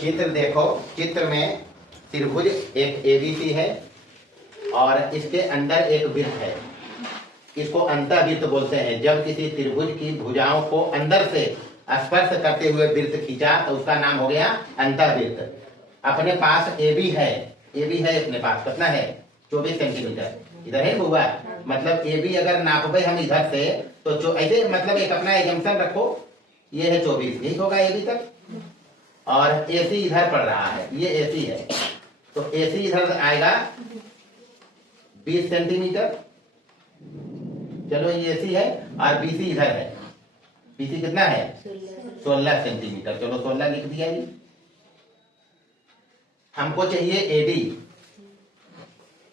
चित्र देखो, चित्र में त्रिभुज एक एबीसी है और इसके अंदर एक वृत्त है। इसको अंतःवृत्त बोलते हैं। जब किसी त्रिभुज की भुजाओं को अंदर से स्पर्श करते हुए वृत्त खींचा तो उसका नाम हो गया अंतःवृत्त। अपने पास एबी है, एबी है अपने पास, कितना है 24 सेंटीमीटर। इधर है हुआ, मतलब एबी अगर नापे हम इधर से तो ऐसे, मतलब एक अपना एजम्पशन रखो, ये है 24, यही होगा एबी तक। और एसी इधर पड़ रहा है, ये एसी है, तो एसी इधर आएगा 20 सेंटीमीटर। चलो ये एसी है और बीसी इधर है। बीसी कितना है 16 सेंटीमीटर। चलो 16 लिख दिया जी। हमको चाहिए एडी,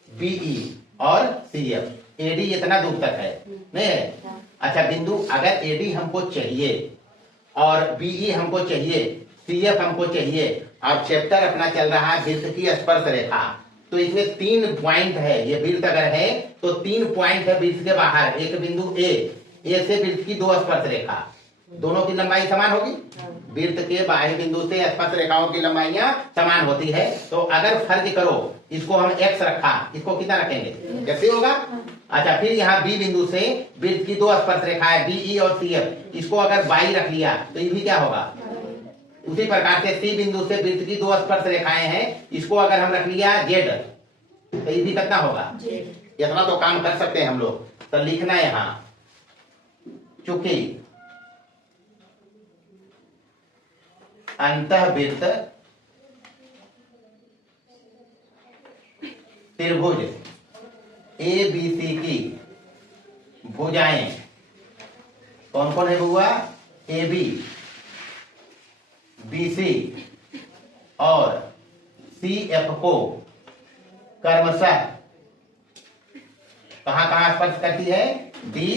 बीई और सीएफ। एडी इतना दूर तक है, नहीं है? अच्छा, बिंदु अगर एडी हमको चाहिए और बीई हमको चाहिए, सीएफ हमको चाहिए, और चैप्टर अपना चल रहा है वृत्त की स्पर्श रेखा, तो इसमें 3 पॉइंट है। ये वृत्त अगर है तो 3 पॉइंट है वृत्त के बाहर। एक बिंदु ए से वृत्त की 2 स्पर्श रेखा, दोनों की लंबाई समान होगी। वृत्त के बाह्य बिंदु से स्पर्श रेखाओं की लंबाइयां समान होती है। तो अगर फर्ज करो, इसको हम x रखा, इसको कितना रखेंगे, कैसे होगा? अच्छा, फिर यहाँ बी बिंदु से वृत्त की 2 स्पर्श रेखाएं बीई और सीएफ, इसको अगर y रख लिया तो ये भी क्या होगा? उसी प्रकार से सी बिंदु से वृत्त की 2 स्पर्श रेखाएं हैं, इसको अगर हम रख लिया z, तो ये भी कितना होगा? इतना तो काम कर सकते हैं हम लोग। तो लिखना यहाँ, चूंकि अंतःवृत्त त्रिभुज ए बी सी की भुजाएं कौन कौन है बुआ? ए बी, बी सी और सी एफ को क्रमशः कहां कहां स्पर्श करती है? डी,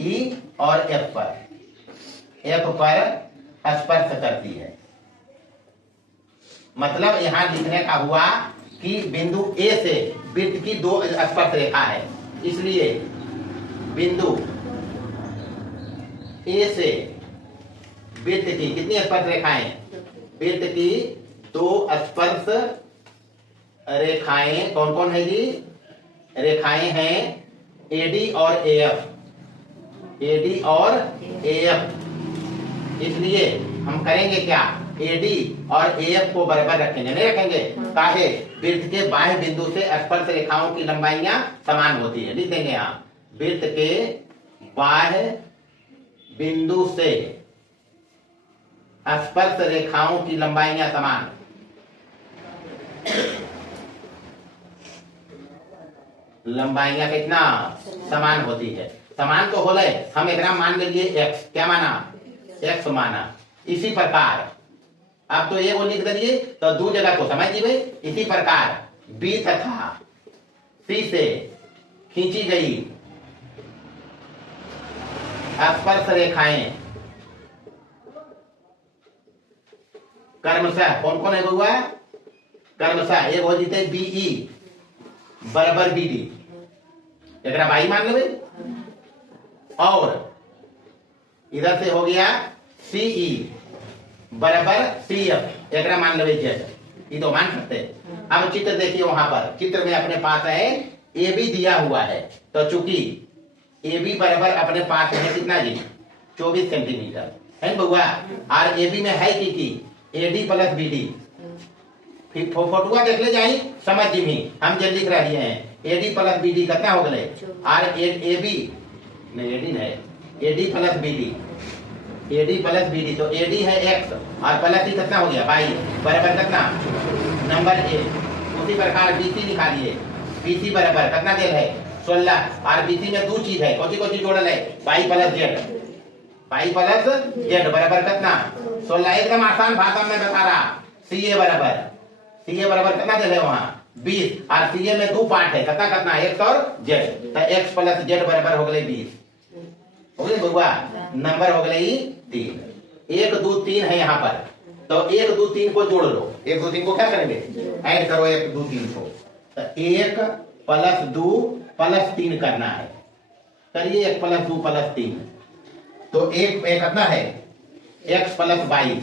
ई और एफ पर, एफ पर स्पर्श करती है। मतलब यहां लिखने का हुआ कि बिंदु ए से वृत्त की 2 स्पर्श रेखा है, इसलिए बिंदु ए से वृत्त की कितनी स्पर्श रेखाएं? वृत्त की 2 स्पर्श रेखाएं कौन कौन है जी? रेखाएं हैं एडी और एएफ, एडी और एएफ। इसलिए हम करेंगे क्या? एडी और एएफ को बराबर रखेंगे, नहीं रखेंगे? काहे? वृत्त के बाह्य बिंदु से स्पर्श रेखाओं की लंबाइयां समान होती है। लिख देंगे यहाँ, वृत्त के बाह्य बिंदु से स्पर्श रेखाओं की लंबाइयां समान। लंबाइयां कितना समान होती है? समान तो हो गए, हम एक मान ले लिए x, क्या माना? x माना। इसी प्रकार अब तो ये वो लिख दीजिए, तो 2 जगह को समझ लीजिए। इसी प्रकार B तथा C से खींची गई स्पर्श रेखाएं क्रमशः कौन कौन है बुआ? क्रमशः एक हो जीते बीई बराबर बीडी, एक बाई मान लेवे, और इधर से हो गया सीई बराबर सीएफ, एक मान लेवे जेड। ये तो मान सकते हैं। अब चित्र देखिए, वहां पर चित्र में अपने पास है ए बी दिया हुआ है, तो चूंकि ए बी बराबर अपने पास है कितना जी? 24 सेंटीमीटर है बउआ। और ए बी में है कि एडी प्लस बीडी। फिर फोटुआ देख ले जाई, समझ जी हम जो लिख रही हैं। एडी प्लस बीडी कितना हो गए? और ए बी नहीं, एडी है, AD plus BD, AD plus BD, तो एडी है x और प्लस ही कितना हो गया? बाई बराबर कितना? Number A. उसी प्रकार बीसी निकालिए, बीसी बराबर कितना देर है? 16। और बीसी में 2 चीज है, कौन सी जोड़ल है? By plus Z, by plus Z बराबर कितना? 16। एकदम आसान भाषा में बता रहा। सीए बराबर, सीए बराबर कितना देर है वहां? 20। और सीए में 2 पार्ट है, कितना कितना? x और जेड, तो x प्लस जेड बराबर हो गए 20। हो गए बउआ? नंबर हो गए 3। 1 2 3 है यहाँ पर, तो 1 2 3 को जोड़ लो। 1 2 3 को क्या करेंगे? ऐड करो 1 2 3 को। तो 1 प्लस 2 प्लस 3 करना है, करिए 1 प्लस 2 प्लस 3, तो एक कितना है? x प्लस 22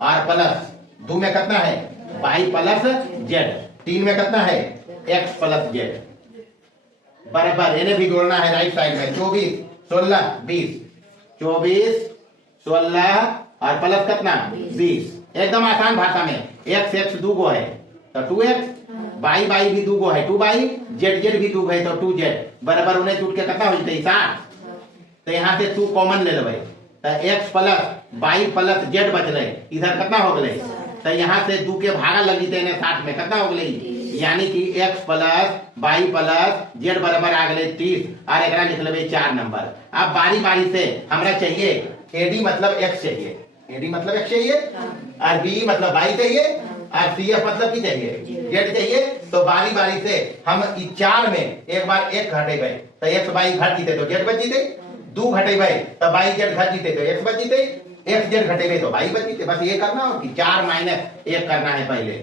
और प्लस 2 में कितना है y प्लस जेड, 3 में कितना है x प्लस जेड, बराबर इन्हें भी जोड़ना है राइट साइड में 24 16 20, 24 16 और प्लस कितना 20। एकदम आसान भाषा में x दो गो है तो 2x, y भी दो गो है 2y, z भी दो गो है तो 2z, बराबर उन्हें जुट के कितना हो जाते 60। तो यहाँ से 2 कॉमन ले लेवे तो x plus y plus z बचले, इधर कितना हो गए तो यहाँ से 2 के भागा लगी थे 60 में कितना हो गए, यानी कि x plus y plus z बराबर आ गए 30 और एक लिख लेवे 4 नंबर। अब बारी बारी से हमरा चाहिए AD मतलब x चाहिए, AD मतलब x चाहिए और BE मतलब y चाहिए और CF मतलब की चाहिए z चाहिए। तो बारी बारी से हम इस 4 में एक बार एक घटेबे तो x y घट जीते तो z बच जीते, 2 घटेबे तो y z घट जीते तो x बच जीते, x z घटेबे तो y बच जीते। बस ये करना और कि 4 माइनस 1 करना है पहले।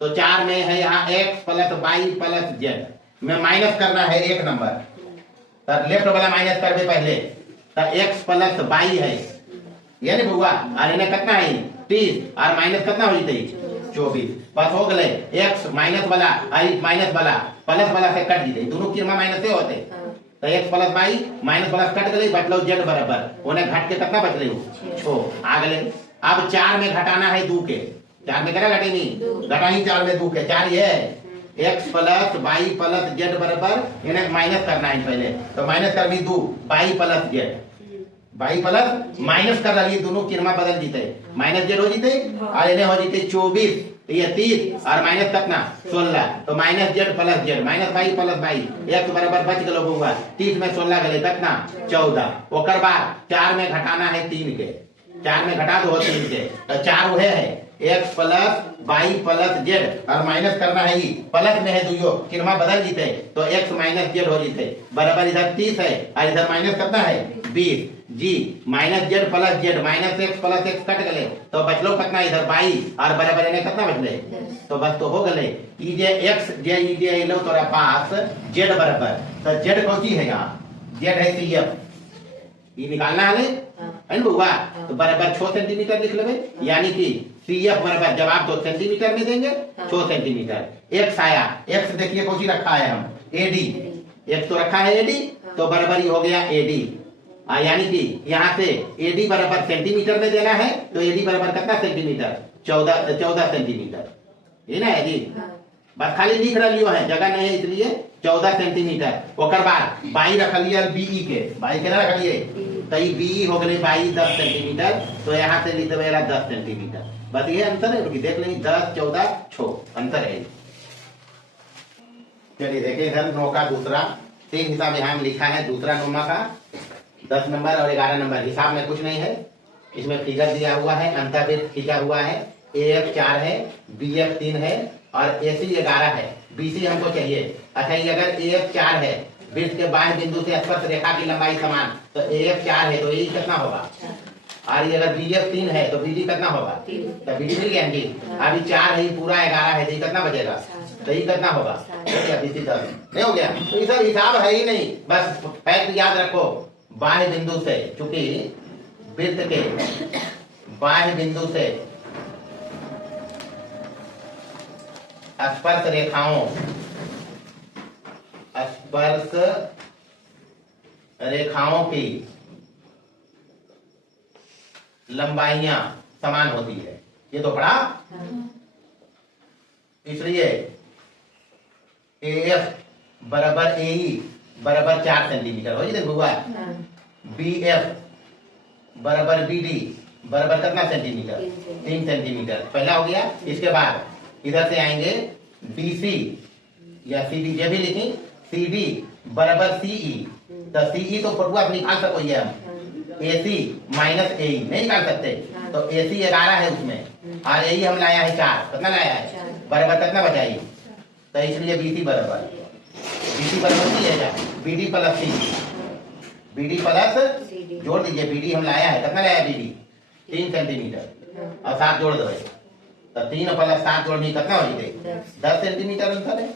तो 4 में है यहाँ x plus y plus z में माइनस करना है 1 नंबर, तो लेफ्ट वाला माइनस करबे पहले तो x प्लस y है ये नहीं बुआ और इन्हें कितना है 30 और माइनस कितना हो जाते 24। बस हो गए x माइनस वाला और माइनस वाला प्लस वाला से कट जीते, दोनों की माइनस से होते तो x plus y minus plus cut गए बचलो z बराबर उन्हें घट के कितना बच रही 6 आ गए। अब 4 में घटाना है 2 के, 4 में क्या घटे नहीं घटा ही 4 में 2 के 4 ये है x plus y plus z बराबर इन्हें माइनस करना है पहले तो माइनस कर भी 2 y plus z, y plus minus कर रही दोनों किरमा बदल जीते माइनस जेड हो जीते और इन्हें हो जीते 24 तो ये 30 और माइनस कितना 16 तो minus Z plus Z minus y plus y x बराबर बच गलो होगा 30 में 16 गले कितना 14। ओकर बाद 4 में घटाना है 3 के, 4 में घटा दो 3 के तो 4 वह है x plus y plus z और माइनस करना है ई प्लस में है दुइयो किरमा बदल जीते तो x माइनस z हो जीते बराबर इधर 30 है और इधर माइनस कितना है 20 जी minus z plus z minus x plus x कट गए तो बचलो कितना इधर y और बराबर इन्हें कितना बचले तो बस तो हो गए ई जे x जे ई जे लो तोरा पास z बराबर तो z कौन सी है यहाँ z है CF ये निकालना है बुआ तो बराबर 6 सेंटीमीटर लिख लेवे यानी कि CF बराबर जवाब तो सेंटीमीटर में देंगे 6 सेंटीमीटर। x आया x देखिए कौन सी रखा है हम AD, x तो रखा है AD तो बराबर ही हो गया AD यानी कि यहाँ से AD बराबर सेंटीमीटर में देना है तो AD बराबर कितना सेंटीमीटर 14 सेंटीमीटर ये ना है जी। बस खाली लिख रही है जगह नहीं है इसलिए 14 सेंटीमीटर। ओकर बाद बाई रख लिया BE के बाई के ना रख लिए तो BE हो गई बाई 10 सेंटीमीटर तो यहाँ से लिख देगा 10 सेंटीमीटर। बस ये अंतर है रुकी देख लेंगे 10 14 6 अंतर है। चलिए देखिए इधर 9 का दूसरा 3 हिसाब यहाँ में लिखा है दूसरा नोमा का 10 नंबर और 11 नंबर हिसाब में कुछ नहीं है, इसमें फिगर दिया हुआ है अंतर्वृत्त खींचा हुआ है AF 4 है BF 3 है और AC 11 है BC हमको चाहिए। अच्छा ये अगर AF 4 है वृत्त के बाह्य बिंदु से स्पर्श रेखा की लंबाई समान तो AF 4 है तो ये कितना होगा और ये अगर BF 3 है तो BD कितना होगा तो BD मिल गया जी। अभी 4 है पूरा 11 है तो ये कितना बचेगा तो ये कितना होगा BC 10 नहीं हो गया। तो ये सब हिसाब है ही नहीं, बस फैक्ट याद रखो बाह्य बिंदु से चूंकि वृत्त के बाह्य बिंदु से स्पर्श रेखाओं की लंबाइयां समान होती है ये तो पढ़ा, इसलिए AF बराबर AE बराबर 4 सेंटीमीटर हो जाए बुआ, BF बराबर BD बराबर कितना सेंटीमीटर 3 सेंटीमीटर पहला हो गया। इसके बाद इधर से आएंगे BC या CD जो भी लिखी CD बराबर CE तो CE तो फोटो आप निकाल सको ये हम AC माइनस AE नहीं निकाल सकते तो AC 11 है उसमें और AE हम लाया है 4 कितना लाया है बराबर कितना बचाइए तो इसलिए BC बराबर C है क्या BD plus C BD plus जोड़ दीजिए BD हम लाया है कितना लाया BD 3 सेंटीमीटर और 7 जोड़ दो तो 3 प्लस 7 जोड़नी कितना हो जाए 10 सेंटीमीटर अंतर है।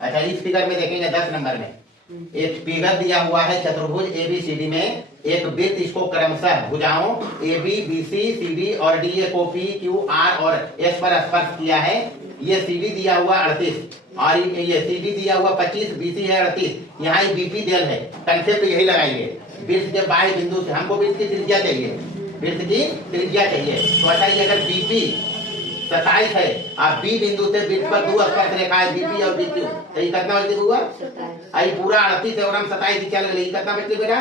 अच्छा इस फिगर में देखेंगे 10 नंबर में एक फिगर दिया हुआ है चतुर्भुज एबीसीडी में, एक वृत्त, इसको क्रमशः भुजाओं AB BC CD और DA को P Q R और S पर स्पर्श किया है। ये CD दिया हुआ 38 और ये CD दिया हुआ 25, BC है 38, यहाँ BP दिया है। कंसेप्ट यही लगाइए, वृत्त के बाह्य बिंदु से हमको वृत्त की त्रिज्या चाहिए, वृत्त की त्रिज्या चाहिए। तो अच्छा, ये अगर BP 27 है और B बिंदु से वृत्त पर दो स्पर्श रेखा है BP और BQ, तो ये कितना बचते हुआ? आई पूरा 38 और हम 27 चल गए, कितना बचते बेटा?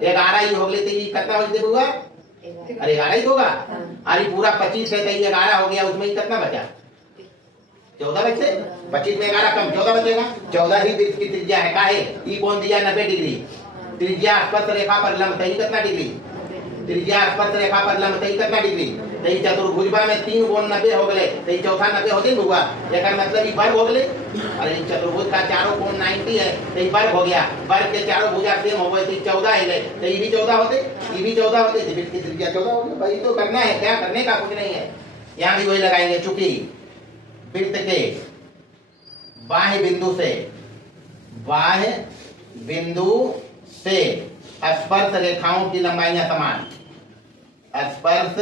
11 ही हो गए, तो ये कितना बचते हुआ? अरे 11 ही होगा। अरे पूरा 25 है तो ये 11 हो गया, उसमें ही कितना बचा? 14 बचे। 25 में 11 कम 14 बचेगा। 14 ही वृत्त की त्रिज्या है। का है? ई कोण दिया 90 डिग्री, त्रिज्या स्पर्श रेखा पर लंब, सही कितना डिग्री? त्रिज्या स्पर्श रेखा पर लंब, सही कितना डिग्री? तो चतुर्भुजवा में 3 कोण 90 हो गए, तो चौथा 90 होते हुआ, एक मतलब वर्ग हो गए। अरे चतुर्भुज का चारों कोण 90 है, तो वर्ग हो गया, वर्ग के चारों भुजा सेम हो गए, तो 14 है, तो ये भी 14 होते, ये भी 14 होते, वृत्त की त्रिज्या 14 हो गई। भाई तो करना है, क्या करने का कुछ नहीं है, यहाँ भी वही लगाएंगे। चूंकि वृत्त के बाह्य बिंदु से स्पर्श रेखाओं की लंबाइयां समान, स्पर्श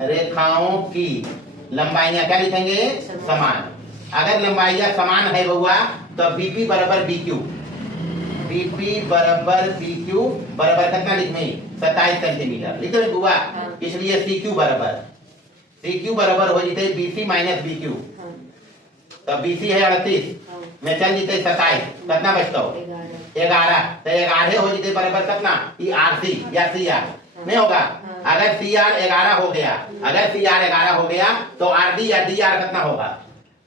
रेखाओं की लंबाइयां क्या लिखेंगे? समान। अगर लंबाइयां समान है बउआ, तो BP बराबर BQ, BP बराबर BQ बराबर कितना लिखेंगे? 27 सेंटीमीटर लिख रहे बुआ। इसलिए CQ बराबर हो जाते BC माइनस BQ, तो BC है 38 में चल जीते 27, कितना बचता हो? 11, तो 11 हो जाते बराबर कितना? ये RC या CR नहीं होगा। अगर CR 11 हो गया, अगर CR 11 हो गया तो RD या DR कितना होगा?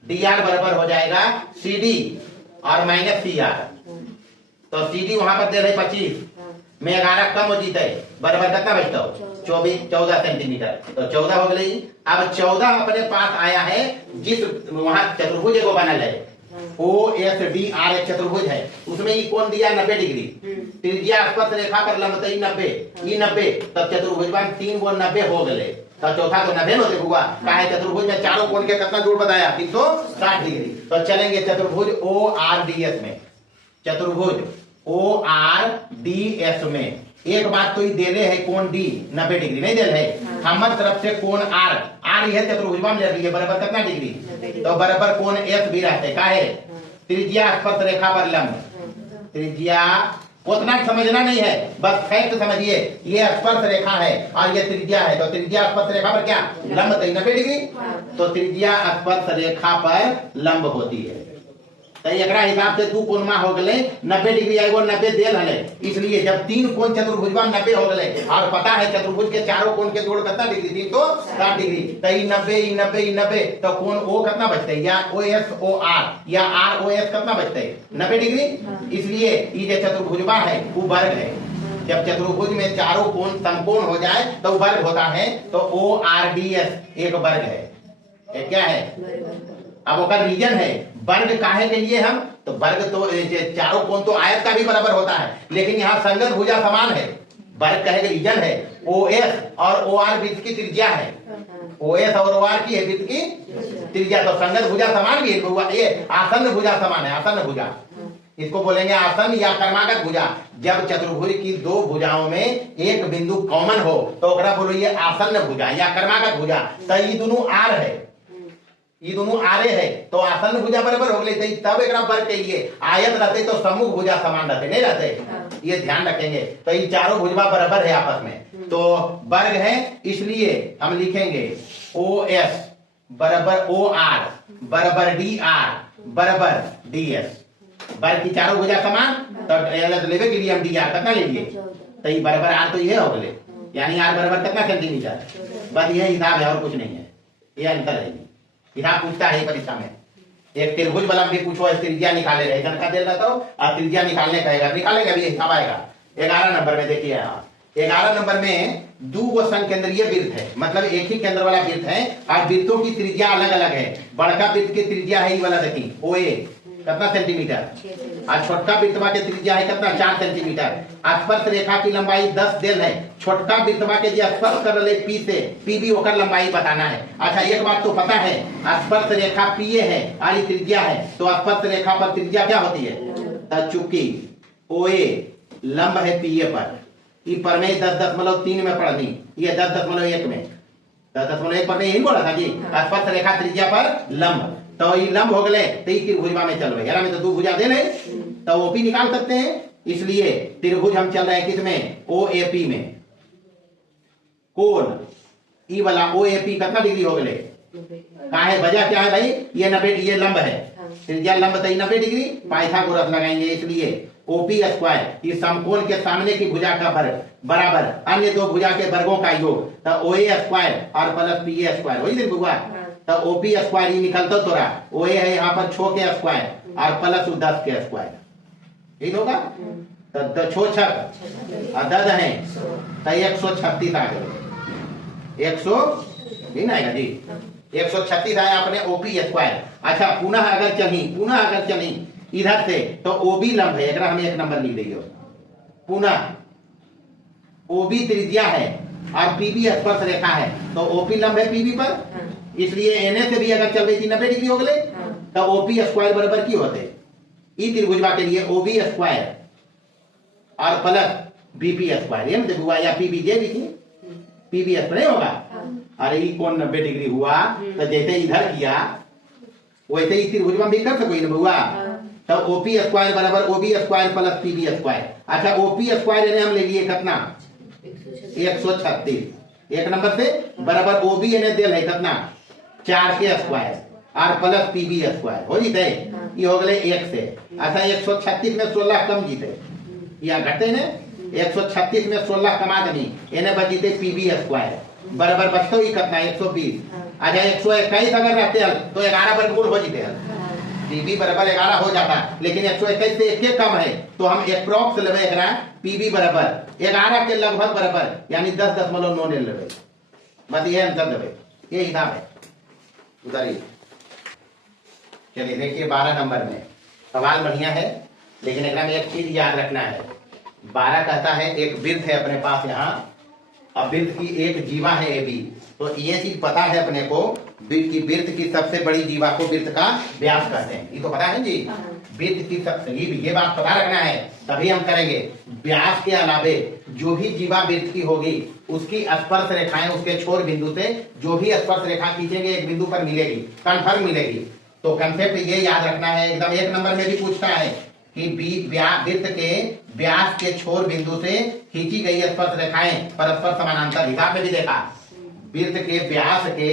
DR बराबर हो जाएगा CD और माइनस CR, तो CD वहां पर दे रहे 25 में 11 कम हो जीते, बराबर कितना बचता हो? 14 सेंटीमीटर, तो 14 हो गई। अब 14 अपने पास आया है, जिस वहां चतुर्भुज को बनल है OSDR एक चतुर्भुज है, उसमें ये कोण दिया 90 डिग्री, त्रिज्या स्पर्श रेखा पर लंब 90, तब चतुर्भुज में 3 कोण 90 हो गए, तो चौथा तो 90 होते हुआ। कहा चतुर्भुज में चारों कोण के कितना जोड़ बताया? 360 डिग्री। तो चलेंगे चतुर्भुज ORDS में, चतुर्भुज ORDS में एक बात तो ये दे रहे हैं, कोण D 90 डिग्री नहीं दे रहे, हमारी तरफ से कोण R यह चतुर्भुज में ले रही है, बराबर कितना डिग्री? तो बराबर कोण S भी रहते। का है? त्रिज्या स्पर्श रेखा पर लंब, त्रिज्या उतना समझना नहीं है, बस फैक्ट समझिए, ये स्पर्श रेखा है और ये त्रिज्या है, तो त्रिज्या स्पर्श रेखा पर क्या लंब? 90 डिग्री, तो त्रिज्या स्पर्श रेखा पर लंब होती है, तो एक हिसाब से 2 कोण हो गए 90 डिग्री, आई वो 90 देल है। इसलिए जब 3 कोण चतुर्भुज में 90 हो गए और पता है चतुर्भुज के चारों कोण के जोड़ कितना डिग्री? 360 डिग्री, तो 90 तो कोण O कितना बचते है? या OSOR या ROS कितना बचते है? 90 डिग्री। इसलिए ये जो चतुर्भुजवा है वो वर्ग है, जब चतुर्भुज में चारों कोण समकोण हो जाए तो वर्ग होता है, तो ORDS एक वर्ग है। क्या है? अब वो रीजन है, वर्ग काहे के लिए हम, तो वर्ग तो चारों कोण तो आयत का भी बराबर होता है, लेकिन यहाँ संगत भुजा समान है, वर्ग कहे रीजन है। OS और OR वृत्त की त्रिज्या है, OS और OR की है वृत्त की त्रिज्या, तो संगत भुजा समान भी है। ये आसन्न भुजा समान है, आसन्न भुजा, इसको बोलेंगे आसन्न या कर्मागत भुजा। जब चतुर्भुज की 2 भुजाओं में एक बिंदु कॉमन हो तो ओकरा बोलिए आसन्न भुजा या कर्मागत भुजा। तो ये दोनों आर है, ये दोनों आरे है, तो आसन्न भुजा बराबर हो गई, तब एक वर्ग के लिए आयत रहते तो सम्मुख भुजा समान रहते, नहीं रहते, ये ध्यान रखेंगे। तो ये चारों भुजवा बराबर है आपस में, तो वर्ग है, इसलिए हम लिखेंगे OS बराबर OR बराबर DR बराबर DS। वर्ग की चारों भुजा समान, तो लेवे के लिए हम DR कितना ले लिए? तो ये बराबर R तो ये हो गए, यानी R बराबर कितना सेंटीमीटर? बस ये हिसाब है और कुछ नहीं है, ये अंतर है। हिसाब पूछता है परीक्षा में, एक त्रिभुज वाला भी पूछो, त्रिज्या निकाले रहे का दे रहा और त्रिज्या निकालने कहेगा, निकालेगा भी हिसाब आएगा। 11 नंबर में देखिए, 11 नंबर में 2 संकेंद्रीय वृत्त है, मतलब एक ही केंद्र वाला वृत्त है और वृत्तों की त्रिज्या अलग अलग है। बड़का वृत्त की त्रिज्या है ये वाला, देखिए OA कितना सेंटीमीटर, और छोटका वृत्तवा के त्रिज्या है कितना? 4 सेंटीमीटर। स्पर्श रेखा की लंबाई 10 देल है, छोटका वृत्तवा के जो स्पर्श कर रहे P से, P भी होकर लंबाई बताना है। अच्छा एक बात तो पता है, स्पर्श रेखा PA है और ये त्रिज्या है, तो स्पर्श रेखा पर त्रिज्या क्या होती है? तब चूंकि ओए लंब है पीए पर, ई पर में 10.3 में पढ़नी, ये 10.1 में, 10.1 पर यही बोला था जी, स्पर्श रेखा त्रिज्या पर लंब, तो ये लंब हो गए तो त्रिभुजवा में चल रहे, यार में तो दो भुजा दे रहे, तो ओपी निकाल सकते हैं, इसलिए त्रिभुज हम चल रहे हैं किसमें, ओएपी में। कोण ई वाला ओएपी कितना डिग्री हो गए, कहा है वजह क्या है भाई, ये 90, ये लंब है, त्रिज्या लंब तो 90 डिग्री, पाइथागोरस लगाएंगे, इसलिए ओपी स्क्वायर इस समकोण के सामने की भुजा का वर्ग बराबर अन्य दो भुजा के वर्गों का योग, तो ओए स्क्वायर और प्लस पीए स्क्वायर, वही दिन हुआ, तो ओपी स्क्वायर ये निकलता तोरा, ओए है यहाँ पर 6 के स्क्वायर और प्लस 10 के स्क्वायर, ठीक होगा, तो 6 6 और 10 है तो 136 आ गए, 100 नहीं ना आएगा जी, 136 आया अपने ओपी स्क्वायर। अच्छा पुनः अगर चली इधर से, तो ओबी लंब है, अगर हमें 1 नंबर लिख देंगे, पुनः ओबी त्रिज्या है और पीबी स्पर्श रेखा है, तो ओपी लंब है पीबी पर, इसलिए एनए से भी अगर चल रही थी 90 डिग्री हो गए, तो ओपी स्क्वायर बराबर की होते, ई त्रिभुजवा के लिए ओबी स्क्वायर और प्लस बीपी स्क्वायर, ये मतलब हुआ, या पीबी जे लिखी, पीबी स्क्वायर होगा, अरे ई कोण 90 डिग्री हुआ, तो जैसे इधर किया वैसे ही त्रिभुजवा भी कर सको ना हुआ, तो ओपी स्क्वायर बराबर ओबी स्क्वायर प्लस पीबी स्क्वायर। अच्छा ओपी स्क्वायर हम ले लिए कितना, 136, 1 नंबर से बराबर ओबी ने दिल है कितना, 4 के स्क्वायर और प्लस पीबी स्क्वायर हो जीते, ये हो गए 1 से। अच्छा 136 में 16 कम जीते, या घटे ने 136 में 16 कमा दनी, इन्हें बच जीते पीबी स्क्वायर बराबर बचते ही कितना 120। अच्छा 121 अगर रहते हल तो 11 वर्गमूल हो जीते हल, पीबी बराबर 11 हो जाता, लेकिन 121 से एक कम है, तो हम अप्रॉक्स लेवे पीबी बराबर 11 के लगभग बराबर, यानी 10.9 लेवे, बस ये अंतर लेवे, ये हिसाब है। उतारिए, चलिए देखिए 12 नंबर में सवाल बढ़िया है, लेकिन एक चीज याद रखना है, 12 कहता है एक वृत्त है अपने पास यहाँ, अब वृत्त की एक जीवा है ए बी, तो ये चीज पता है अपने को, वृत्त की सबसे बड़ी जीवा को वृत्त का व्यास कहते हैं, ये तो पता है जी, वृत्त की सबसे, ये बात पता रखना है, तभी हम करेंगे। व्यास के अलावे जो भी जीवा वृत्त की होगी उसकी स्पर्श रेखाएं उसके छोर बिंदु से जो भी स्पर्श रेखा खींचेंगे एक बिंदु पर मिलेगी, कन्फर्म मिलेगी। तो कंसेप्ट ये याद रखना है, एकदम 1 नंबर में भी पूछता है कि वृत्त के व्यास के छोर बिंदु से खींची गई स्पर्श रेखाएं परस्पर समानांतर, हिसाब में भी देखा, वृत्त के व्यास के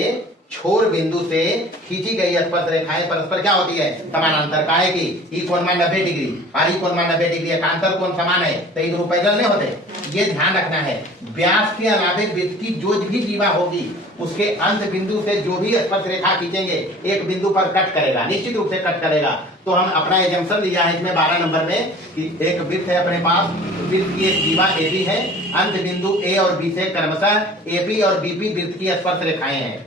छोर बिंदु से खींची गई स्पर्श रेखाएं परस्पर क्या होती है, समानांतर, काहे की ई कोण में 90 डिग्री और ई कोण में 90 डिग्री, एकांतर कोण समान है, तो ये दोनों पैदल नहीं होते, ये ध्यान रखना है। व्यास के अलावे वृत्त की जो भी जीवा होगी उसके अंत बिंदु से जो भी स्पर्श रेखा खींचेंगे एक बिंदु पर कट करेगा, निश्चित रूप से कट करेगा। तो हम अपना एजम्पशन लिया है इसमें 12 नंबर में कि एक वृत्त है अपने पास, वृत्त की एक जीवा ए बी है, अंत बिंदु ए और बी से क्रमशः ए बी और बीपी वृत्त की स्पर्श रेखाएं हैं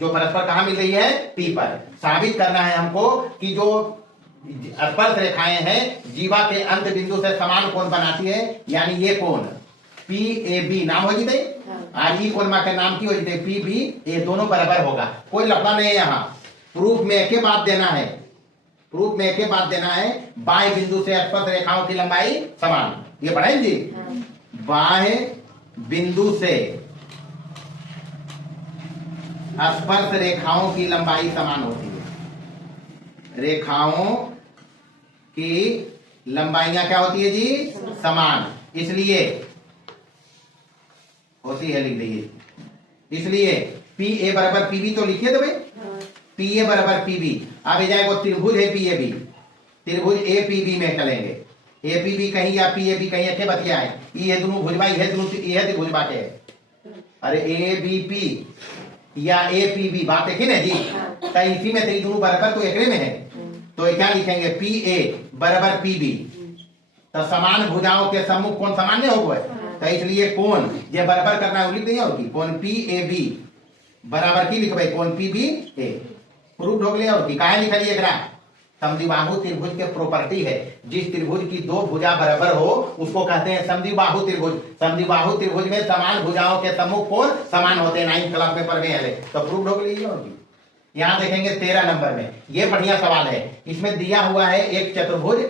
जो परस्पर कहाँ मिल रही है, पी पर। साबित करना है हमको कि जो स्पर्श रेखाएं हैं जीवा के अंत बिंदु से समान कोण बनाती है, यानी ये कोण पी ए बी नाम हो जीते, और ई कोण के नाम की हो जीते पी बी, ये दोनों बराबर होगा, कोई लफड़ा नहीं है यहाँ। प्रूफ में एक बात देना है, प्रूफ में एक बात देना है, बाएं बिंदु से स्पर्श रेखाओं की लंबाई समान, ये पढ़ाएं जी, बाएं बिंदु से स्पर्श रेखाओं की लंबाई समान होती है, रेखाओं की लंबाइयां क्या होती है जी, समान, इसलिए होती है, लिख दीजिए, इसलिए पी ए बराबर पीबी तो लिखिए तो भाई, पी ए बराबर पीबी। अब जाएगा त्रिभुज है पी ए बी, त्रिभुज ए पी बी में चलेंगे, ए पी बी कहीं या पी ए बी कहीं, अच्छे बतिया है, ये दोनों भुजबा है, दोनों ये है त्रिभुज बाटे, अरे ए बी पी या ए पी बी बात है ना जी, तो इसी में तो दोनों बराबर तो एकड़े में है, तो क्या लिखेंगे पी ए बराबर पी बी, तो समान भुजाओं के सम्मुख कोण समान नहीं हो गए, तो इसलिए कोण ये बराबर करना है, लिख देंगे होगी कोण पी ए बी बराबर की लिखबे कोण पी बी ए, प्रूफ हो गया। और काहे लिखलिए एकरा, समद्विबाहु त्रिभुज के प्रॉपर्टी है, जिस त्रिभुज की दो भुजा बराबर हो उसको कहते हैं समद्विबाहु त्रिभुज। समद्विबाहु त्रिभुज में समान भुजाओं के सम्मुख कोण समान होते हैं, 9th क्लास में पढ़ने वाले, तो प्रूफ हो गई होगी। यहाँ देखेंगे 13 नंबर में, ये बढ़िया सवाल है, इसमें दिया हुआ है एक चतुर्भुज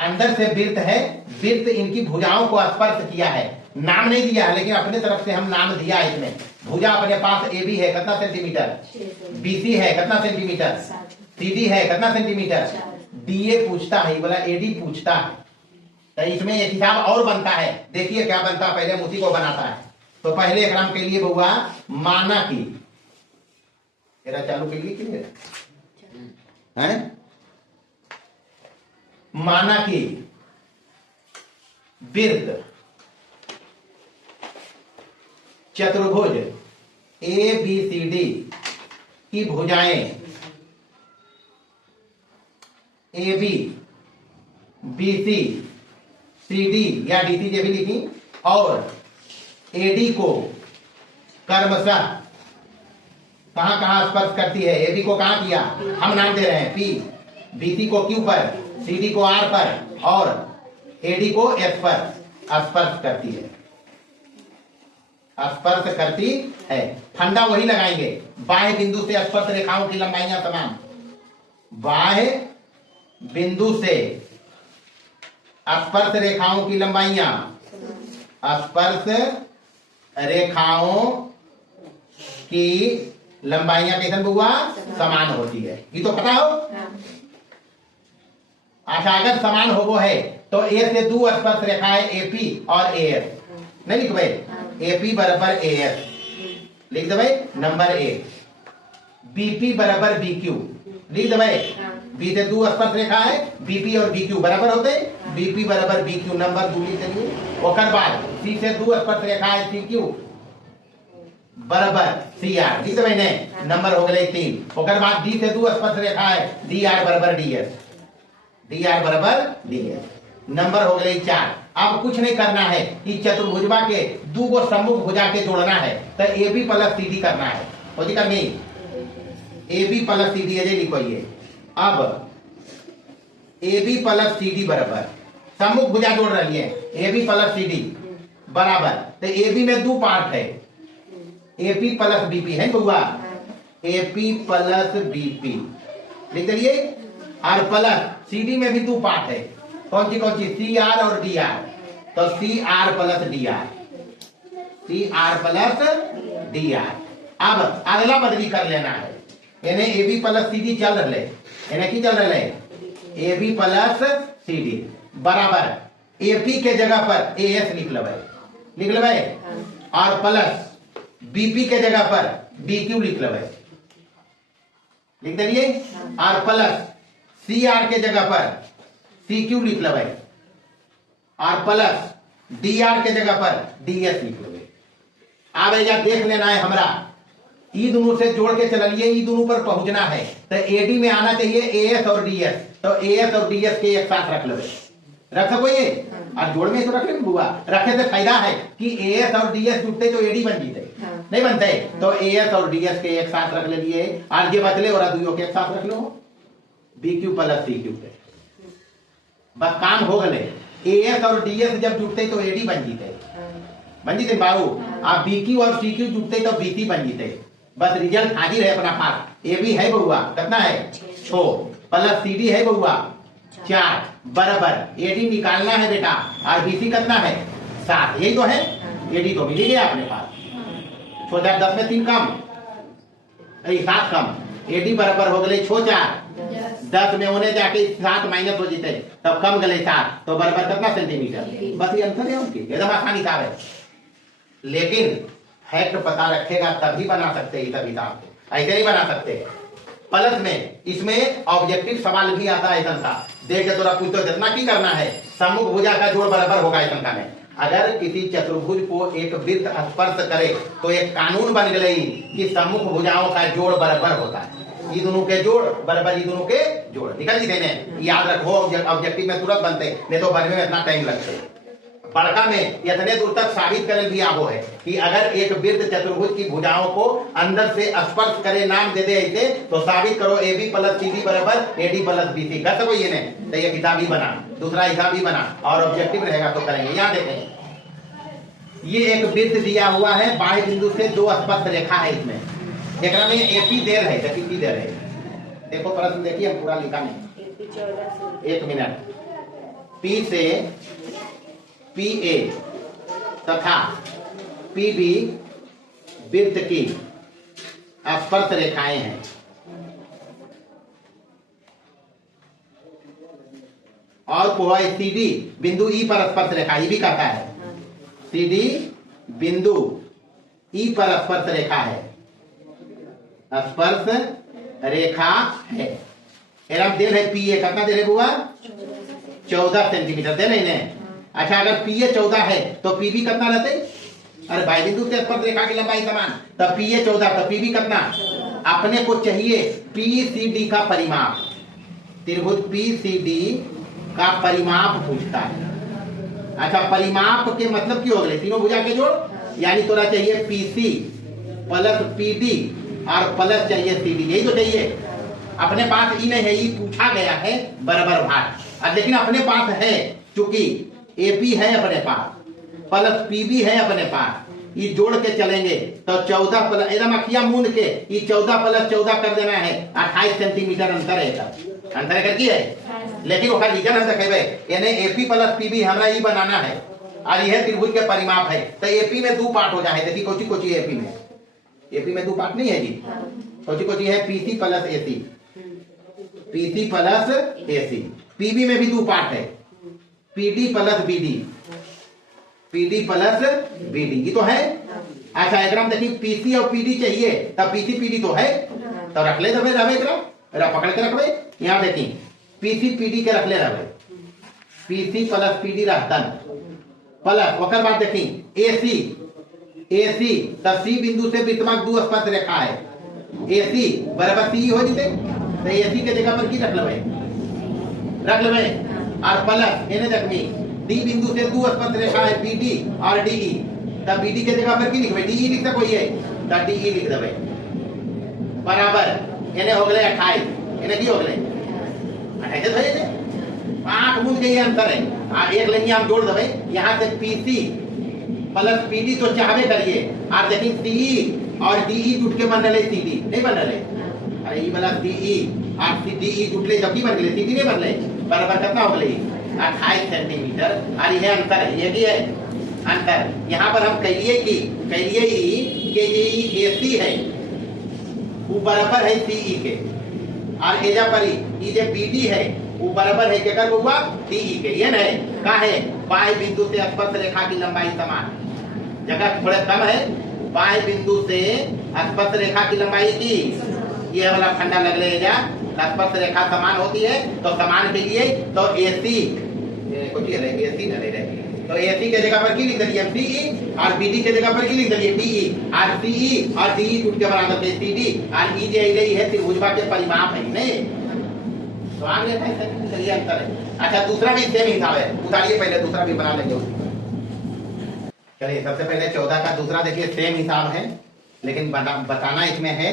अंदर से वृत्त है, वृत्त इनकी भुजाओं को स्पर्श किया है, नाम नहीं दिया है लेकिन अपने तरफ से हम नाम दिया है इसमें। भुजा अपने पास ए बी है कितना सेंटीमीटर, बीसी है कितना सेंटीमीटर, सीडी है कितना सेंटीमीटर, डीए पूछता है, बोला एडी पूछता है। तो इसमें एक हिसाब और बनता है, देखिए क्या बनता है, पहले हम उसी को बनाता है। तो पहले एक नाम के लिए हुआ माना की, तेरा चालू के लिए क्लियर है, माना की वृत्त चतुर्भुज ए बी सी डी की भुजाएं A B B C C D या डी सी जे भी लिखी और एडी को कर्मशः कहां कहां स्पर्श करती है। एबी को कहां किया, हम नाम दे रहे हैं पी, बीसी को क्यू पर, सीडी को आर पर और एडी को एस पर स्पर्श करती है, स्पर्श करती है। फंडा वही लगाएंगे, बाह्य बिंदु से स्पर्श रेखाओं की लंबाइयां समान, बाह्य बिंदु से स्पर्श रेखाओं की लंबाइयां, स्पर्श रेखाओं की लंबाइयां कैसे हुआ, समान होती है, ये तो पता हो। अच्छा अगर समान हो वो है तो ए से दो स्पर्श रेखाएं एपी और एएस, नहीं लिख भाई, एपी बराबर एएस लिख दे भाई नंबर ए, बीपी बराबर बीक्यू लिख दे भाई, बी से दो स्पर्श रेखा है बीपी और बीक्यू बराबर होते, बीपी बराबर बीक्यू नंबर दो लिख देंगे। और बाद सी से दो स्पर्श रेखा है सीक्यू बराबर सी आर, ठीक है भाई ने नंबर हो गए 3। और बाद डी से दो स्पर्श रेखा है डी आर बराबर डीएस, डी आर बराबर डीएस नंबर हो गए 4। अब कुछ नहीं करना है कि चतुर्भुजवा के दो गो सम्मुख भुजा के जोड़ना है, तो A B plus C D करना है, होती करनी A B plus C D है लिखो ये। अब A B plus C D बराबर सम्मुख भुजा जोड़ रही है, A B plus C D बराबर, तो ए बी में दो पार्ट है, एपी प्लस बीपी है बउआ, एपी प्लस बीपी लिख दीजिए, और प्लस सीडी में भी दो पार्ट है, कौन सी सी आर और डी आर, तो C R plus D R, C R plus D R. अब अगला बदली कर लेना है, यानी A B plus C D चल रहे, यानी की चल रहे A B plus C D बराबर एपी के जगह पर ए एस लिख लो भाई, और प्लस बीपी के जगह पर बीक्यू लिख लो भाई, लिख दीजिए, और प्लस सी आर के जगह पर सी क्यू लिख लो भाई, और प्लस डी आर के जगह पर डी एस लिख लो भाई। अब यह देख लेना है हमरा, ई दोनों से जोड़ के चलिए, ई दोनों पर पहुंचना है, तो एडी में आना चाहिए एएस और डीएस, तो एएस और डीएस के एक साथ रख लो, रख सको ये, और जोड़ में तो रख ले बुआ, रखे से फायदा है कि एएस और डीएस जुड़ते तो एडी बन जीते, नहीं बनते, तो एएस और डीएस के एक साथ रख ले, और ये बचले और दुइयों के एक साथ रख लो, बीक्यू प्लस सीक्यू पे, बस काम हो गए। एएस और डीएस जब जुड़ते तो एडी बन जीते बाबू, आप बीक्यू और सीक्यू जुड़ते तो बीसी बन जीते, बस रिजल्ट हाजिर है अपना पास। ए बी है बउआ कितना है 6 प्लस सी डी है बउआ 4 बराबर एडी निकालना है बेटा, और बीसी कितना है 7, यही तो है, एडी तो मिल गया अपने पास, 10 में 3 कम 7 कम, एडी बराबर हो गए 6 4, 10 में होने जाके 7 माइनस हो जीते, तब कम गए 7, तो बराबर कितना सेंटीमीटर, बस ये आंसर है उनकी, एकदम आसान हिसाब है। लेकिन फैक्ट पता रखेगा तभी बना सकते हैं, तभी हिसाब ऐसे नहीं बना सकते। प्लस में इसमें ऑब्जेक्टिव सवाल भी आता है, ऐसा देख के थोड़ा पूछते जितना की करना है, सम्मुख भुजा का जोड़ बराबर होगा ऐसा में। अगर किसी चतुर्भुज को एक वृत्त स्पर्श करे तो एक कानून बन गई कि सम्मुख भुजाओं का जोड़ बराबर होता है, ये दोनों के जोड़ बराबर, ये दोनों के जोड़ निकल जी देने, याद रखो ऑब्जेक्टिव में तुरंत बनते, नहीं तो बनने में इतना टाइम लगता है। बड़का में इतने दूर तक साबित कर दिया वो है कि अगर एक वृत्त चतुर्भुज की भुजाओं को अंदर से स्पर्श करे, नाम दे दे ऐसे, तो साबित करो a B plus C D बराबर a d plus b c, कर सको ये नहीं, तो ये हिसाब ही बना, दूसरा हिसाब ही बना, और ऑब्जेक्टिव रहेगा तो करेंगे। यहाँ देखें, ये एक वृत्त दिया हुआ है, बाह्य बिंदु से 2 स्पर्श रेखा है, इसमें एक में एपी दे रहे, कितनी दे रहे, देखो प्रश्न देखिए, पूरा लिखा नहीं, 1 मिनट, P से PA तथा PB वृत्त की स्पर्श रेखाएं हैं। और वो है CD बिंदु E पर स्पर्श रेखा, ये भी कहता है CD बिंदु E पर स्पर्श रेखा है, स्पर्श रेखा है। एरम दिल है PA, कितना दिल है बुआ? 14 सेंटीमीटर दे नहीं ने। अच्छा, अगर PA 14 है तो PB कितना रहते? अरे भाई, बिंदु से स्पर्श रेखा की लंबाई समान, तब PA 14 तो PB कितना? अपने को चाहिए PCD का परिमाप, त्रिभुज PCD का परिमाप पूछता है। अच्छा, परिमाप के मतलब क्यों हो गए? तीनों भुजा के जोड़, यानी थोड़ा चाहिए PC प्लस PD और प्लस चाहिए CD, यही तो चाहिए। अपने पास ई नहीं है, ई पूछा गया है बराबर भाग, लेकिन अपने पास है चूंकि AP है अपने पास प्लस PB है अपने पास, ये जोड़ के चलेंगे तो 14 प्लस एकदम अखिया मूंद के ये 14 प्लस 14 कर देना है, 28 सेंटीमीटर अंतर है। अंतर करके है, लेकिन वो रीजन हम देखेबे यानी AP प्लस PB हमरा ई बनाना है और यह त्रिभुज के परिमाप है। तो AP में दो पार्ट हो जाए, देखिए कोची कोची है AP में दो पार्ट नहीं है जी, कोची कोची है PC plus AC, PC plus AC। PB में भी दो पार्ट है, PD plus BD, PD plus BD, ये तो है। अच्छा, एकरा में देखिए PC और PD चाहिए, तब PC PD तो है, तो रख ले दबे रहे एकरा पकड़ के रखबे। यहाँ देखिए PC PD के रख ले रहे, PC प्लस PD रहतन प्लस ओकर बाद देखिए AC तब C बिंदु से वृत्तमार्ग दो स्पर्श रेखा है, AC बराबर C हो जते, तो AC के जगह पर की रख लेबे और प्लस एने देखनी D बिंदु से दो स्पर्श रेखा है BD और DE, तब BD के जगह पर की लिखबे? DE लिख सको है, तो DE लिख देबे बराबर एने हो गए 28, एने की हो गए 28 हो जाए। आंख मूंद के ये अंतर है, एक लाइन हम जोड़ देबे, यहाँ से PC प्लस PD तो चाहबे करिए, और देखिए CE और DE जुट के बन रहे CD नहीं बन रहे। अरे ई वाला DE और DE जुटले जब की बन गए CD नहीं बन रहे, बराबर कितना हो गए 28 सेंटीमीटर। और यह अंतर है, ये भी है अंतर। यहाँ पर हम कहिए कि ये AC है वो बराबर है CE के, और एजा पर ये जो BD है वो बराबर है केकर हुआ DE के। ये नहीं का है बाह्य बिंदु से स्पर्श रेखा की लंबाई समान, जगह थोड़े कम है, बाह्य बिंदु से स्पर्श रेखा की लंबाई की ये वाला फंडा लग लेगा, स्पर्श रेखा समान होती है, तो समान के लिए तो AC कुछ AC न ले रहे, तो AC के जगह पर की लिख दिए CE और BD के जगह पर की लिख दिए DE, और CE और DE जुट के बराबर है CD, और E जे रही है त्रिभुजवा के परिमाप है नहीं, तो आगे चलिए अंतर है। अच्छा, दूसरा भी सेम हिसाब है, उतारिए पहले दूसरा भी बना लेंगे। चलिए सबसे पहले 14 का दूसरा देखिए सेम हिसाब है, लेकिन बताना इसमें है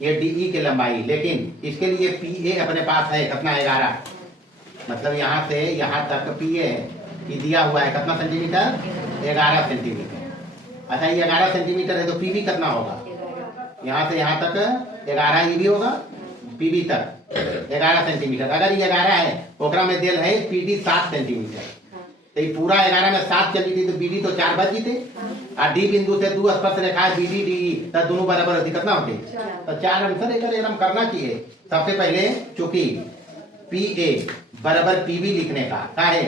ये DE की लंबाई, लेकिन इसके लिए PA अपने पास है कितना 11, मतलब यहाँ से यहाँ तक PA दिया हुआ है कितना सेंटीमीटर 11 सेंटीमीटर। अच्छा, ये 11 सेंटीमीटर है तो PB कितना होगा? यहाँ से यहाँ तक 11 ये भी होगा, PB तक 11 सेंटीमीटर। अगर ये 11 है ओकरा में दिल है PD 7 सेंटीमीटर, तो ये पूरा 11 में 7 चली थी तो BD तो 4 बच जीते, और D बिंदु से दो स्पर्श रेखा है BD DE, तो दोनों बराबर होती कितना होते? तो 4 आंसर एकदम करना चाहिए। सबसे पहले चूंकि PA बराबर PB लिखने का है,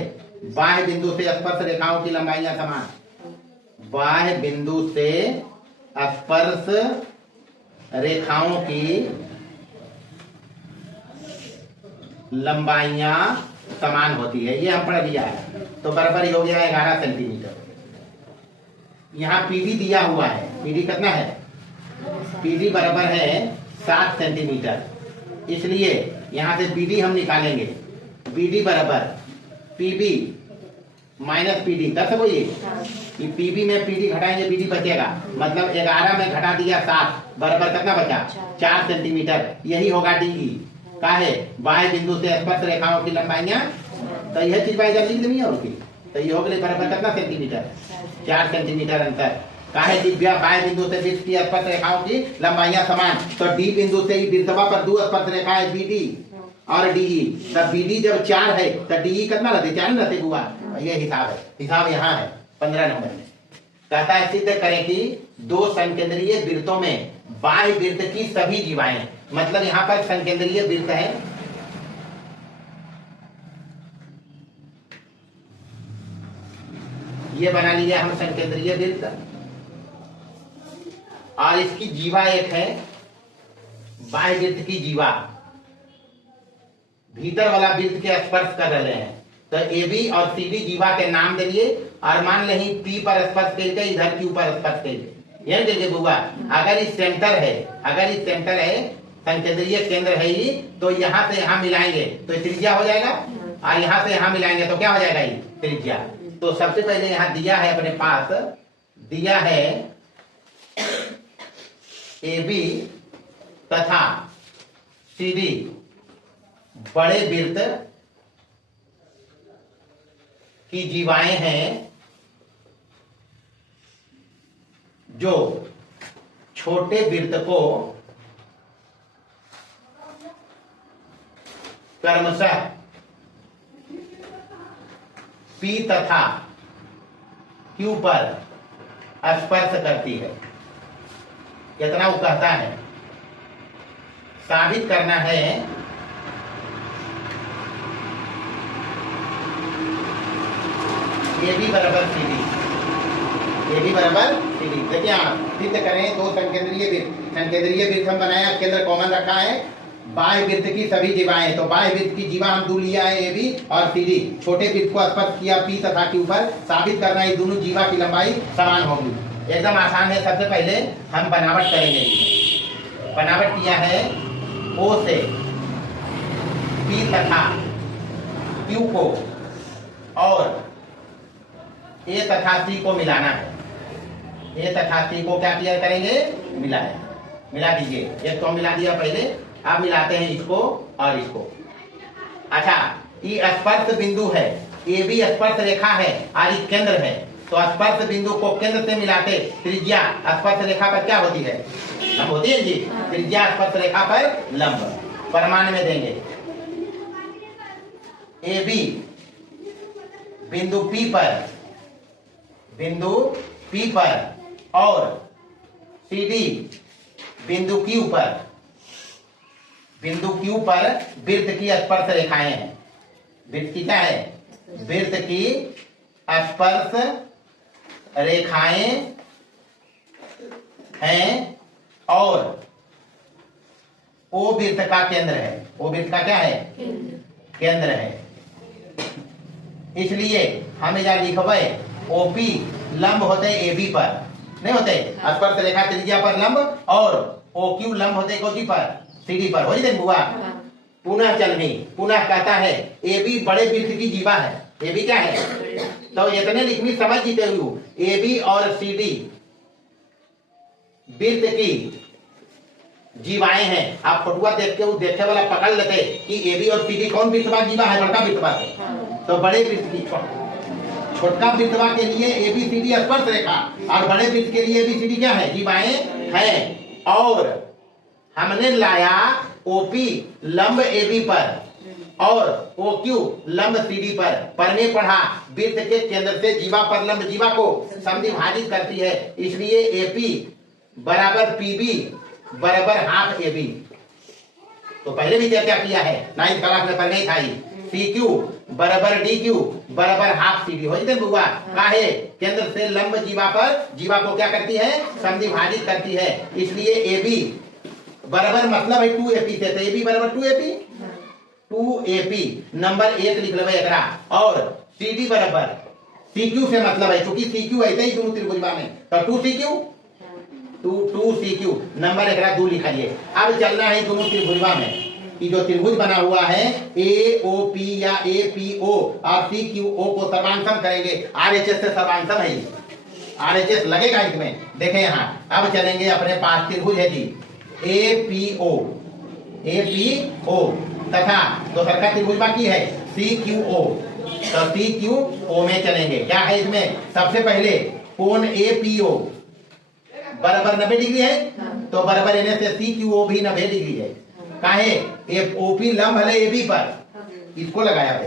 बाह्य बिंदु से स्पर्श रेखाओं की लंबाइयां समान, बाह्य बिंदु से स्पर्श रेखाओं की लंबाइयां समान होती है, ये हम पढ़ लिया है, तो बराबर ही हो गया 11 सेंटीमीटर। यहाँ PD दिया हुआ है, PD कितना है? PD बराबर है 7 सेंटीमीटर, इसलिए यहाँ से BD हम निकालेंगे, BD बराबर PB माइनस PD कर सको ये PB में PD घटाएंगे BD बचेगा, मतलब 11 में घटा दिया 7 बराबर कितना बचा 4 सेंटीमीटर, यही होगा DE का है बाह्य बिंदु से स्पर्श रेखाओं की लंबाइयां, तो यह चीज भाई लिख देनी है उनकी, तो ये हो गई बराबर कितना सेंटीमीटर 4 सेंटीमीटर अंतर का है दिव्या बाह्य बिंदु से वृत्त की स्पर्श रेखाओं की लंबाइयां समान, तो D बिंदु से वृत्तवा पर दो स्पर्श रेखा है BD और डीई, तब बीडी जब 4 है तब डीई कितना रहते? 4 रहते बुआ। ये हिसाब है, हिसाब यहाँ है 15 नंबर में। कहता है सिद्ध करें कि दो संकेंद्रीय वृत्तों में बाह्य वृत्त की सभी जीवाएं, मतलब यहाँ पर संकेंद्रीय वृत्त है, ये बना लिया हम संकेंद्रीय वृत्त, और इसकी जीवा एक है बाह्य वृत्त की जीवा, भीतर वाला वृत्त के स्पर्श कर रहे हैं, तो ए बी और सी डी जीवा के नाम दे दिए, और मान ले पी पर स्पर्श करके इधर क्यू पर स्पर्श करके, यही देखिए बुआ। अगर इस सेंटर है, अगर इस सेंटर है, संकेंद्रीय केंद्र है ही, तो यहाँ से यहाँ मिलाएंगे तो त्रिज्या हो जाएगा, और यहाँ से यहाँ मिलाएंगे तो क्या हो जाएगा? ये त्रिज्या। तो सबसे पहले यहाँ दिया है अपने पास, दिया है ए बी तथा सी डी बड़े वृत्त की जीवाएं हैं जो छोटे वृत्त को क्रमशः पी तथा क्यू पर स्पर्श करती है। कितना वो कहता है? साबित करना है ए बी बराबर सी डी, ए बी बराबर सी डी। देखिए आप सिद्ध करें दो संकेंद्रीय वृत्त, संकेंद्रीय वृत्त हम बनाया, केंद्र कॉमन रखा है, बाह्य वृत्त की सभी जीवाएं, तो बाह्य वृत्त की जीवा हम दो लिया है ए बी और सी डी, छोटे वृत्त को स्पर्श किया पी तथा क्यू पर, साबित करना है दोनों जीवा की लंबाई समान होगी। एकदम आसान है। सबसे पहले हम बनावट करेंगे, बनावट किया है ओ से पी तथा क्यू को और ए तथा सी को मिलाना है, ए तथा सी को क्या किया करेंगे? मिलाए, मिला दीजिए। एक तो मिला दिया पहले, अब मिलाते हैं इसको और इसको। अच्छा, ये स्पर्श बिंदु है, ए बी स्पर्श रेखा है और ये केंद्र है, तो स्पर्श बिंदु को केंद्र से मिलाते, त्रिज्या स्पर्श रेखा पर क्या होती है? लंब होती है जी। त्रिज्या स्पर्श रेखा पर लंब, परिमाण में देंगे ए बी बिंदु पी पर, बिंदु पी पर, और सी डी बिंदु क्यू पर, बिंदु क्यू पर वृत्त की स्पर्श रेखाएं हैं। वृत्त की क्या है? वृत्त की स्पर्श रेखाएं हैं, और ओ वृत्त का केंद्र है। ओ वृत्त का क्या है? केंद्र है। इसलिए हम यहाँ लिखबे ओपी लंब होते ए बी पर, नहीं होते स्पर्श रेखा त्रिज्या पर लंब, और ओ क्यू लंब होते कोची पर? सी डी पर। हो जाए बुआ। पुनः चल गई, पुनः कहता है ए बी बड़े वृत्त की जीवा है। ए बी क्या है? तो इतने लिखनी समझ जीते हुए, ए बी और सी डी वृत्त की जीवाएं हैं। आप फोटुआ देख के देखे वाला पकड़ लेते कि ए बी और सी डी कौन वृत्तवा जीवा है? बड़का वृत्तवा है। तो बड़े वृत्त की, छोटका वृत्तवा के लिए ए बी सी डी स्पर्श रेखा, और बड़े वृत्त के लिए ए बी सी डी क्या है? जीवाएं हैं। और हमने लाया ओपी लंब ए बी पर और ओ क्यू लंब सी डी पर में पढ़ा वृत्त के केंद्र से जीवा पर लंब जीवा को समद्विभाजित करती है, इसलिए एपी बराबर पीबी बराबर हाफ ए बी। तो पहले भी चर्चा किया है, 9th क्लास में पढ़ने था। सी क्यू बराबर डी क्यू बराबर हाफ सी डी हो जाते बुआ। काहे? केंद्र से लंब जीवा पर जीवा को क्या करती है? समद्विभाजित करती है। इसलिए ए बी बराबर मतलब है 2AP से, तो ए बी बराबर 2AP नंबर 1 लिख लेवे एकरा, और सी डी बराबर सी क्यू से मतलब है, क्योंकि सी क्यू ऐसे ही दोनों त्रिभुजवा में, तो 2CQ नंबर एकरा 2 लिखा लिए। अब चलना है दोनों त्रिभुजवा में, कि जो त्रिभुज बना हुआ है AOP या APO और CQO को सर्वांशम करेंगे। RHS से सर्वांशम है, RHS लगेगा इसमें। देखें यहाँ, अब चलेंगे अपने पास त्रिभुज है जी APO तथा दूसरा का त्रिभुज बाकी है CQO, तो CQO में चलेंगे। क्या है इसमें? सबसे पहले कोण APO बराबर 90 डिग्री है, तो बराबर इन्हें से CQO भी 90 डिग्री है। काहे ओपी लंब है एबी पर, इसको लगाया भाई,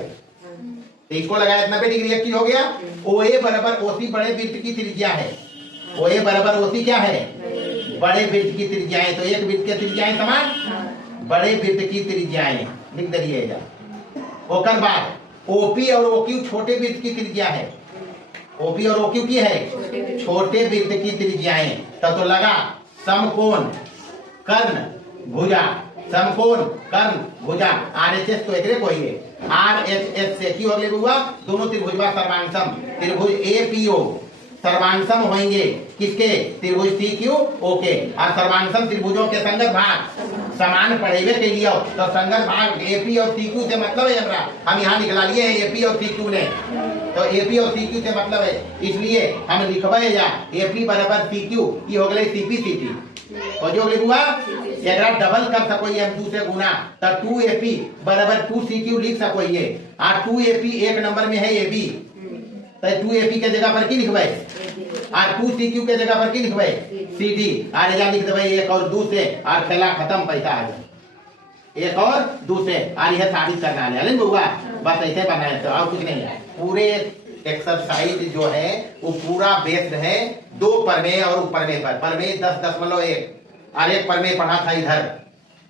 तो इसको लगाया 90 डिग्री एक चीज हो गया। OA बराबर OC बड़े वृत्त की त्रिज्या है, OA बराबर OC क्या है, बड़े वृत्त की त्रिज्याएं, तो एक वृत्त की त्रिज्याएं समान, बड़े वृत्त की त्रिज्याएं लिख दीजिएगा। ओकर बाद OP और OQ छोटे वृत्त की त्रिज्या है, OP और OQ की है छोटे वृत्त की त्रिज्याएं, तब तो लगा समकोण कर्ण भुजा, समकोण कर्ण भुजा RHS तो एक कोई है, RHS से की हो गई हुआ दोनों त्रिभुज का सर्वांगसम, त्रिभुज APO सर्वांगसम होंगे किसके, त्रिभुज CQOK, और सर्वांगसम त्रिभुजों के संगत भाग समान पढ़ेवे के लिए, तो संगत भाग AP और CQ से मतलब है हमरा, हम यहाँ निकला लिए हैं AP और CQ ने, तो AP और CQ से मतलब है, इसलिए हम लिखबे या AP बराबर CQ, ये हो गए CP और जो हुआ एक डबल कर सको ये हम 2 से गुना, तो 2AP बराबर 2CQ लिख सको ये, और 2AP एक नंबर में है AB, तो 2AP के जगह पर की लिखबे, और 2CQ के जगह पर की लिखबे CD, और या लिख देबे 1 और 2 से, और खेला खत्म, पैसा आ जाए 1 और 2 से, और यह साबित करना है बुआ, बस ऐसे बनाए, तो और कुछ नहीं है। पूरे एक्सरसाइज जो है वो पूरा बेस्ड है 2 प्रमेय और उपप्रमेय पर, प्रमेय 10.1 और एक प्रमेय पढ़ा था इधर,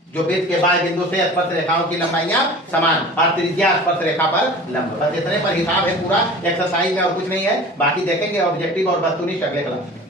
जो वृत्त के बाएं बिंदु से स्पर्श रेखाओं की लंबाइयां समान और त्रिज्या स्पर्श रेखा पर लंब, बस इतने पर हिसाब है पूरा एक्सरसाइज में, और कुछ नहीं है। बाकी देखेंगे ऑब्जेक्टिव और वस्तुनिष्ठ अगले क्लास में।